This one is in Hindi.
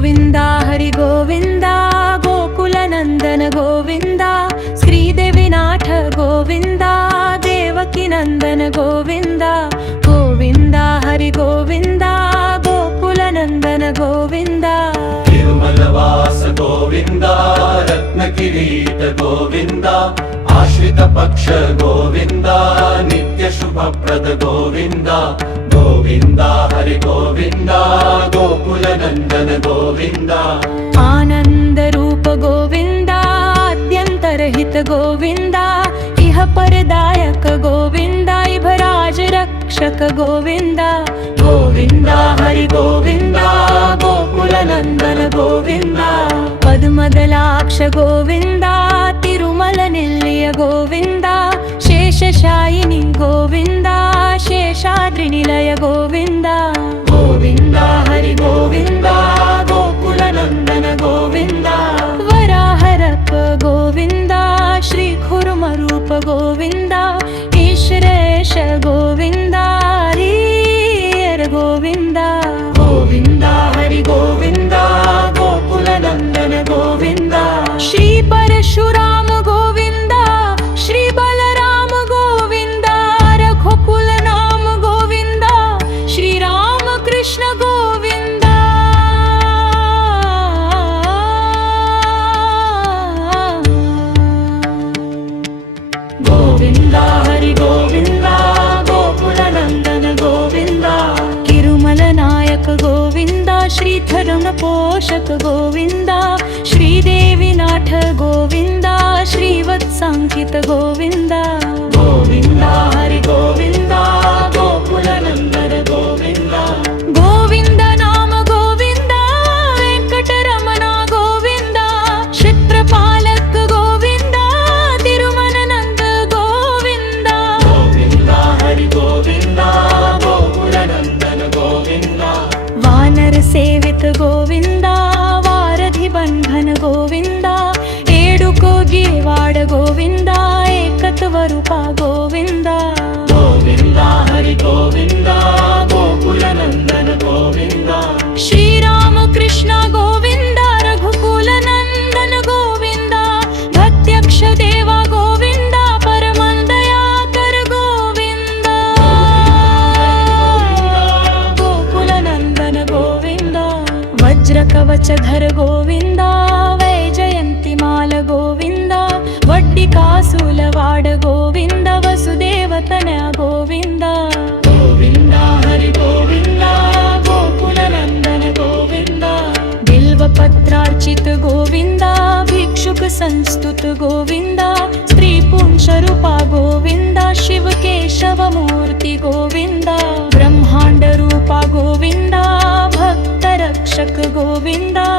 गोविंदा हरि गोविंदा गोकुलनंदन गोविंदा श्रीदेवीनाथ गोविंदा देवकी नंदन गोविंदा गोविंदा हरि गोविंदा गोकुलनंदन गोविंदा तिरुमलवास गोविंदा रत्नकिरीट गोविंदा आश्रित पक्ष गोविंदा नित्य शुभप्रद गोविंदा गोविंदा हरि गोविंदा गोकुलनंदन गोविंदा आनंद रूप गोविंदा अत्यंतरहित गोविंदा इह परदायक गोविंदा इभराज रक्षक गोविंदा गोविंदा हरि गोविंदा गोकुलनंदन गोविंदा पद्मदलाक्ष गोविंदा तिरुमल निलय गोविंदा शेषशायिनी गोविंदा शेषाद्रिनिलय गोविंदा गोविंदा हरि गोविंदा गोकुलनंदन गोविंदा वराहरप गोविंदा श्री खुर्मरूप गोविंदा ईश्वरेश गोविंदा हरिहर गोविंदा गोविंदा हरि गोविंदा गोकुलनंदन गोविंदा श्री परशुराम गोविंदा श्री बलराम गोविंदा रघुकुल नाम गोविंदा श्री राम कृष्ण गोविंदा गोविंदा हरि गोविंदा गोकुलनंदन गोविंदा तिरुमल नायक गोविंदा श्रीधरम पोषक गोविंदा श्रीदेवीनाथ गोविंदा श्रीवत्सांकित गोविंदा गोविंदा हरि गोविंदा गोकुलनंदन गोविंदा गोविंद नाम गोविंदा वेंकटरमण गोविंदा क्षिप्रपालक गोविंदा तिरुमननंद गोविंदा गोविंदा हरि गोविंदा गोकुलनंदन गोविंदा वानर सेवित गोविंदा वारधि बंधन गोविंदा एडुको गिवाड़ गोविंदा एकत्वरूपा गोविंदा गोविंदा हरि गोविंदा गोकुलनंदन गोविंदा श्री राम कृष्ण गोविंदा रघुकुल नंदन गोविंदा भक्त्यक्ष देवा गोविंदा परमं दयाकर गोविंदा गोकुलनंदन गोविंदा वज्र कवच धर गोविंदा वैजयंती माल गोविंदा वड्डिकासूलवाड गोविंदा वसुदेव तनय गोविंदा गोविंदा हरि गोविंदा गोकुलनंदन गोविंदा बिल्वपत्रार्चित गोविंदा भिक्षुक संस्तुत गोविंदा स्त्री पुंसरूपा गोविंदा शिव केशव मूर्ति गोविंदा ब्रह्मांड रूपा गोविंदा भक्त रक्षक गोविंदा